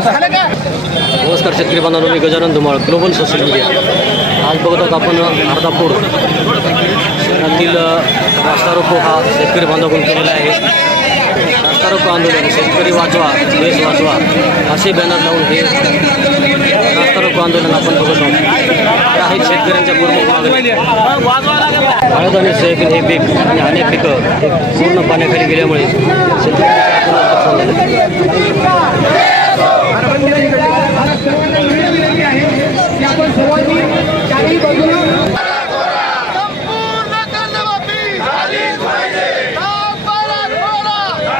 नमस्कार शेतकरी बांधव मी Gajanan Dhumal global social media. आज बघत आहोत आपण अर्धापूर. शहरातील रास्ता रोको हा शेतकरी बांधव गुंतवलेला आहे. रास्ता रोको आंदोलन शेतकरी वाचवा देश वाचवा असे बॅनर लावून हे रास्ता रोको आंदोलन आपण बघत आहोत. त्या आहेत शेतकऱ्यांच्या प्रमुख मागणी हळद आणि सोयाबीन हे पीक आणि अनेक पिकं हे पूर्ण पाण्याखाली गेल्यामुळे शेतकऱ्यांच्या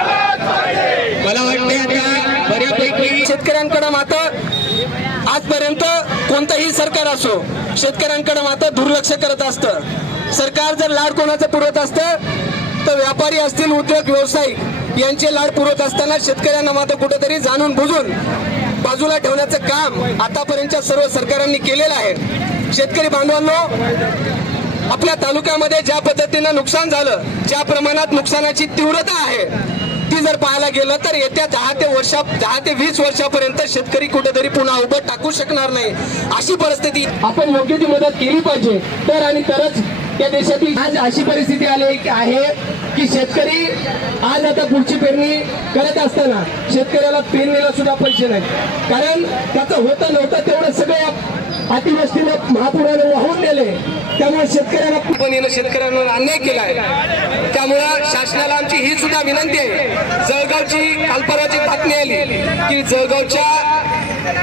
मला वाटते आता बऱ्यापैकी शेतकऱ्यांकडे मात्र आजपर्यंत कोणतंही सरकार असो शेतकऱ्यांकडे मात्र दुर्लक्ष करत असतं. सरकार जर लाड कोणाचं पुरवत असतं तर व्यापारी असतील उद्योग व्यावसायिक यांचे लाड पुरवत असताना शेतकऱ्यांना मात्र कुठेतरी जाणून बुजून बाजूला ठेवण्याचं काम आतापर्यंतच्या सर्व सरकारांनी केलेलं आहे. शेतकरी बांधवांनो आपल्या तालुक्यामध्ये ज्या पद्धतीनं नुकसान झालं ज्या प्रमाणात नुकसानाची तीव्रता आहे ती जर पाहायला गेलं तर येत्या दहा ते वर्षा दहा ते वीस वर्षापर्यंत शेतकरी कुठेतरी पुन्हा उभं टाकू शकणार नाही. अशी परिस्थिती आपण योग्य ती मदत केली पाहिजे तर आणि तरच या देशातील आज अशी परिस्थिती आली आहे की शेतकरी आज आता पुढची पेरणी करत असताना शेतकऱ्याला पेरणीला सुद्धा पैसे नाही कारण त्याचं होतं नव्हतं तेवढं सगळं या अतिवृष्टीनं वाहून नेले. त्यामुळे शेतकऱ्यांना कंपनीनं शेतकऱ्यांना अन्याय केला आहे. त्यामुळं शासनाला आमची ही सुद्धा विनंती आहे. जळगावची कालपराची बातमी आली की जळगावच्या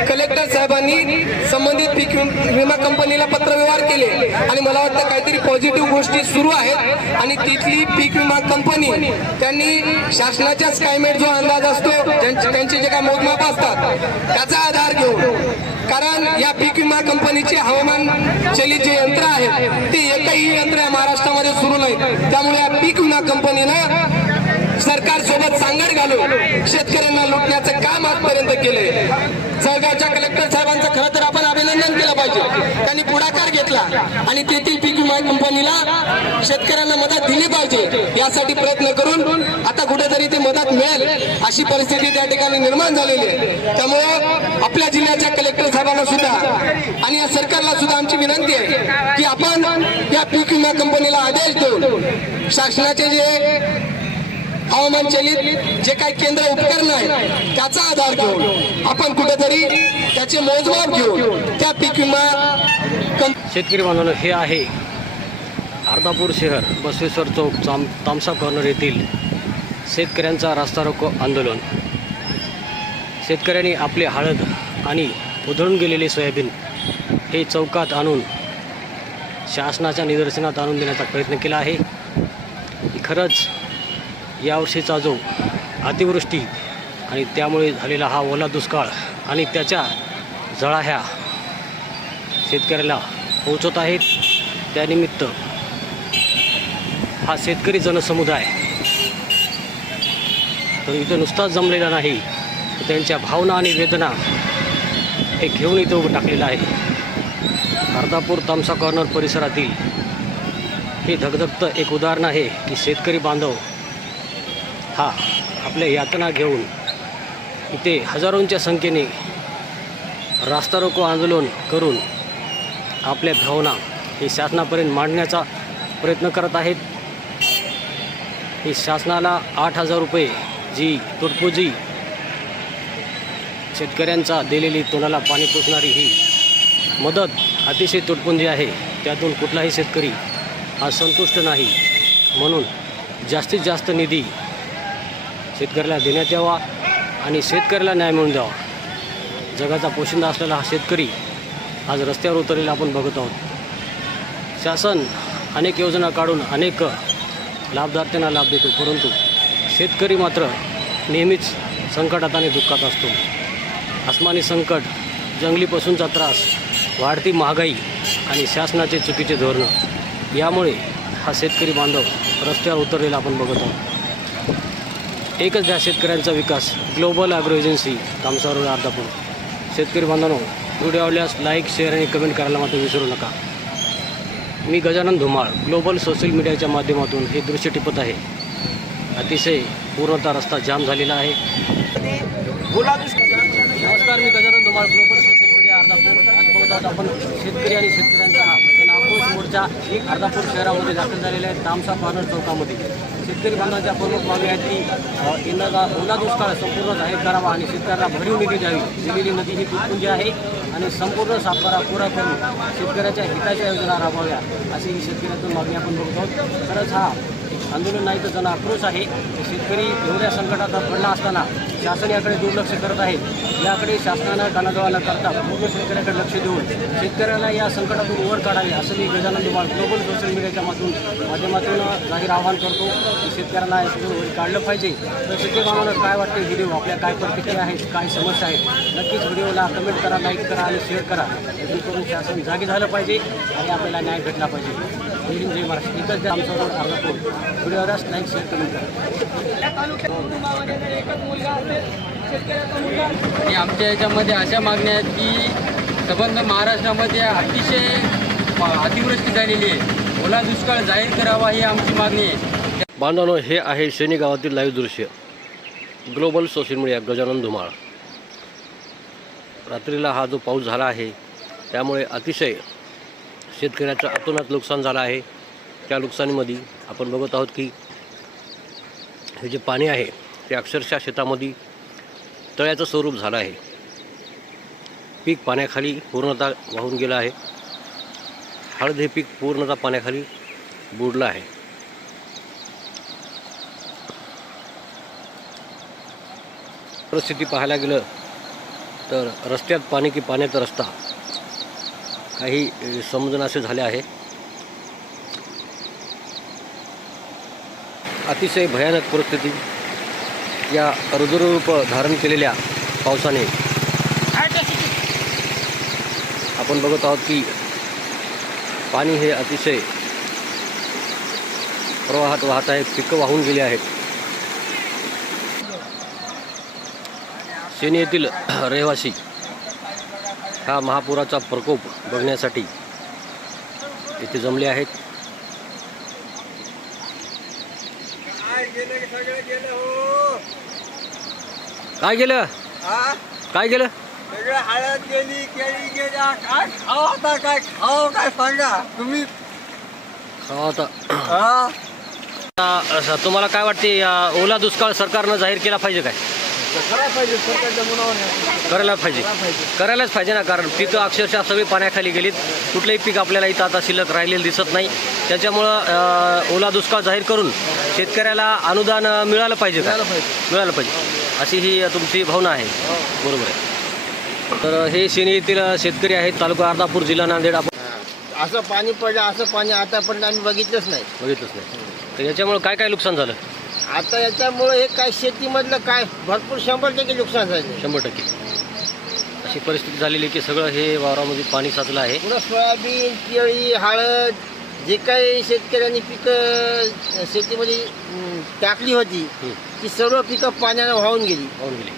कलेक्टर साहेबांनी संबंधित पीक विम- विमा कंपनीला पत्रव्यवहार केले. आणि मला वाटतं काहीतरी पॉझिटिव्ह गोष्टी सुरू आहेत. आणि तिथली पीक विमा कंपनी त्यांनी शासनाच्या स्कायमेट जो अंदाज असतो त्यांचे जे काय मोजमाप असतात त्याचा आधार घेऊन कारण या पीक विमा कंपनीचे हवामान चलित जे यंत्र आहेत ते एकही यंत्र या महाराष्ट्रामध्ये सुरू नाही. त्यामुळे या पीक विमा कंपनीनं सरकार सोबत सांगड घालून शेतकऱ्यांना लुटण्याचं काम आजपर्यंत केलंय. जळगावच्या कलेक्टर साहेबांचं खरं तर आपण अभिनंदन केलं पाहिजे. त्यांनी पुढाकार घेतला आणि तेथील पीक विमा कंपनीला शेतकऱ्यांना मदत दिली पाहिजे. यासाठी प्रयत्न करून आता कुठेतरी ती मदत मिळेल अशी परिस्थिती त्या ठिकाणी निर्माण झालेली आहे. त्यामुळे आपल्या जिल्ह्याच्या कलेक्टर साहेबांना सुद्धा आणि या सरकारला सुद्धा आमची विनंती आहे की आपण या पीक विमा कंपनीला आदेश देऊन शासनाचे जे हवामान चलित जे काही केंद्र उपकरण आहे त्याचा आधार घेऊन आपण कुठेतरी त्याचे मोजमाप घेऊन त्या पीक विमा शेतकरी बांधवांनो हे आहे अर्धापूर शहर बसवेश्वर चौक ताम तामसा कॉर्नर येथील शेतकऱ्यांचा रास्ता रोको आंदोलन. शेतकऱ्यांनी आपले हळद आणि उधळून गेलेले सोयाबीन हे चौकात आणून शासनाच्या निदर्शनात आणून देण्याचा प्रयत्न केला आहे. खरंच यावर्षीचा जो अतिवृष्टी आणि त्यामुळे झालेला हा ओला दुष्काळ आणि त्याच्या जळा ह्या शेतकऱ्याला पोहोचत आहेत. त्यानिमित्त हा शेतकरी जनसमुदाय तर इथं नुसताच जमलेला नाही. त्यांच्या भावना आणि वेदना हे घेऊन इथं उभं टाकलेलं आहे. अर्धापूर तामसा कॉर्नर परिसरातील हे धगधगतं एक उदाहरण आहे की शेतकरी बांधव हा आपल्या यातना घेऊन इथे हजारोंच्या संख्येने रास्ता रोको आंदोलन करून आपल्या भावना हे शासनापर्यंत मांडण्याचा प्रयत्न करत आहेत. ही शासनाला आठ हजार रुपये जी तुटपुजी शेतकऱ्यांचा दिलेली तोंडाला पाणी पोचणारी ही मदत अतिशय तुटपुंजी आहे. त्यातून कुठलाही शेतकरी हा संतुष्ट नाही. म्हणून जास्तीत जास्त निधी शेतकऱ्याला देण्यात यावा आणि शेतकऱ्याला न्याय मिळून द्यावा. जगाचा पोशिंदा असलेला हा शेतकरी आज रस्त्यावर उतरलेला आपण बघत आहोत. शासन अनेक योजना काढून अनेक लाभदात्यांना लाभ देतो परंतु शेतकरी मात्र नेहमीच संकटात आणि दुःखात असतो. आसमानी संकट जंगली पशूंचा त्रास वाढती महागाई आणि शासनाचे चुकीचे धोरणं यामुळे हा शेतकरी बांधव रस्त्यावर उतरलेला आपण बघत आहोत. एकच द्या शेतकऱ्यांचा विकास. ग्लोबल ॲग्रो एजन्सी कामसावर अर्धापूर. शेतकरी बांधवांनो व्हिडिओ आवडल्यास लाईक शेअर आणि कमेंट करायला मात्र विसरू नका. मी गजानन धुमाळ ग्लोबल सोशल मीडियाच्या माध्यमातून हे दृश्य टिपत आहे. अतिशय पूर्णतः रस्ता जाम झालेला आहे. नमस्कार मी Gajanan Dhumal global social media Ardhapur. आज बघत आहोत आपण शेतकरी आणि शेतकऱ्यांचा जन आक्रोश मोर्चा अर्धापूर शहरामध्ये दाखल झालेला आहे तामसा पानर चौकामध्ये. शेतकरी बांधवांच्या प्रमुख मागणी आहेत की अ, ओला दुष्काळ संपूर्ण जाहीर करावा आणि शेतकऱ्यांना भरीव निधी द्यावी. दिलेली नदी ही तुटपुंजी आहे आणि संपूर्ण सातबारा पुरा करून शेतकऱ्याच्या हिताच्या योजना राबवाव्या अशी ही शेतकऱ्यातून मागणी आपण बघतो खरंच हा आंदोलन नाही तर जन आक्रोश आहे. शेतकरी एवढ्या संकटात पडला असताना शासन याकडे दुर्लक्ष करत आहे याकडे शासनानं कानाजोळा न करता पूर्ण शेतकऱ्याकडे लक्ष देऊन शेतकऱ्याला या संकटातून वर काढावे असं मी गजानन दुमाळ ग्लोबल सोशल मीडियाच्या माध्यमातून माध्यमातून जाहीर आवाहन करतो की शेतकऱ्यांना यातून वर काढलं पाहिजे. तर शेतकऱ्यांना काय वाटते व्हिडिओ? आपल्या काय प्रतिक्रिया आहेत? काय समस्या आहेत? नक्कीच व्हिडिओला कमेंट करा लाईक करा आणि शेअर करा. जेणेकरून शासन जागी झालं पाहिजे आणि आपल्याला न्याय भेटला पाहिजे. जय जय महाराष्ट्र एकच जे आमचा रोड अर्धापूर व्हिडिओवरच शेअर कमेंट करा आणि आमच्या याच्यामध्ये अशा मागण्या आहेत की संबंध महाराष्ट्रामध्ये अतिशय प- अतिवृष्टी झालेली आहे. ओला दुष्काळ जाहीर करावा ही आमची मागणी आहे. बांधवांनो हे आहे शनी गावातील लाईव्ह दृश्य. Global social media Gajanan Dhumal. रात्रीला हा जो पाऊस झाला आहे त्यामुळे अतिशय शेतकऱ्याचं अतोनात नुकसान झालं आहे. त्या नुकसानीमध्ये आपण बघत आहोत की हे जे पाणी आहे ते अक्षरशः शेतामध्ये तळ्याचं स्वरूप झालं आहे. पीक पाण्याखाली पूर्णतः वाहून गेलं आहे. हळद हे पीक पूर्णतः पाण्याखाली बुडलं आहे. परिस्थिती पाहायला गेलं तर रस्त्यात पाणी की पाण्याचा रस्ता काही अ, समजनासे झाले आहे अतिशय भयानक परिस्थिती. या रुद्ररूप धारण केलेल्या पावसाने आपण बघत आहोत की पाणी हे अतिशय प्रवाहात वाहत आहे पिकं वाहून गेली आहेत. सेनेतील येथील रहिवासी हा महापुराचा प्रकोप बघण्यासाठी इथे जमले आहेत. काय गेलं काय गेलं? सगळं हळद गेली केळी गेल्या काय खाऊ आता काय खाऊ काय सांगा? तुम्ही? हा, आता तुम्हाला काय वाटते ओला दुष्काळ सरकारनं जाहीर केला पाहिजे काय? करायला पाहिजे सरकारच्या करायला पाहिजे. करायलाच पाहिजे ना कारण पिकं अक्षरशः सगळी पाण्याखाली गेलीत. कुठलंही पीक आपल्याला इथं आता शिल्लक राहिलेलं दिसत नाही. त्याच्यामुळं अं, ओला दुष्काळ जाहीर करून शेतकऱ्याला अनुदान अं, मिळालं पाहिजे का? मिळालं पाहिजे. अशी ही तुमची भावना आहे. बरोबर आहे. तर हे शेनी येथील शेतकरी आहेत तालुका अर्धापूर जिल्हा नांदेड. आपण असं पाणी पडलं असं पाणी आतापर्यंत आम्ही बघितलंच नाही. बघितलंच नाही. तर याच्यामुळं काय काय नुकसान झालं? आता याच्यामुळे हे काय शेतीमधलं काय? भरपूर शंभर टक्के नुकसान झाले शंभर टक्के. अशी परिस्थिती झालेली की सगळं हे वावरामध्ये पाणी साचलं आहे. पुन्हा सोयाबीन केळी हळद जे काही शेतकऱ्यांनी पिकं शेतीमध्ये अं, टाकली होती हं. ती सर्व पिकं पाण्यानं वाहून गेली. वाहून गेली.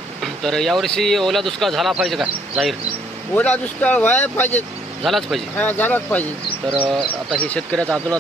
तर यावर्षी ओला दुष्काळ झाला पाहिजे का? जाहीर. ओला दुष्काळ व्हायला पाहिजे. झालाच पाहिजे. हा झालाच पाहिजे. तर अ, आता हे शेतकऱ्याचा अजून